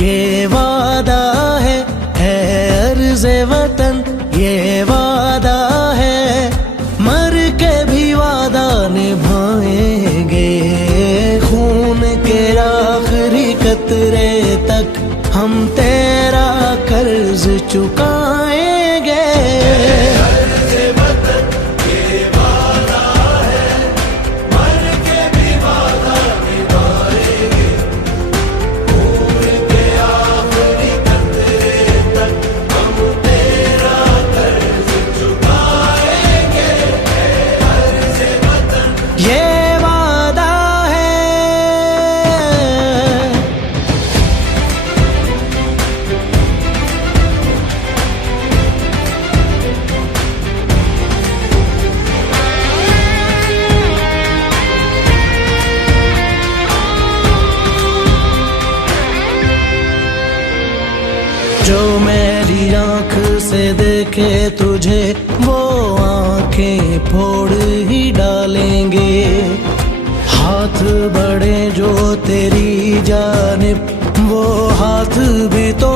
ये वादा है अर्ज़े वतन, ये वादा है, मर के भी वादा निभाएंगे। खून के आखिरी कतरे तक हम तेरा कर्ज चुकाएंगे। अर्ज़े वतन ये वादा है, मर के भी वादा निभाएंगे। खून के आखिरी कतरे तक हम तेरा कर्ज चुकाएंगे। अर्ज़े वतन ये वादा है। जो मेरी आंख से देखे तुझे वो आंखें फोड़ ही डालेंगे। हाथ बढ़े जो तेरी जानिब वो हाथ भी तो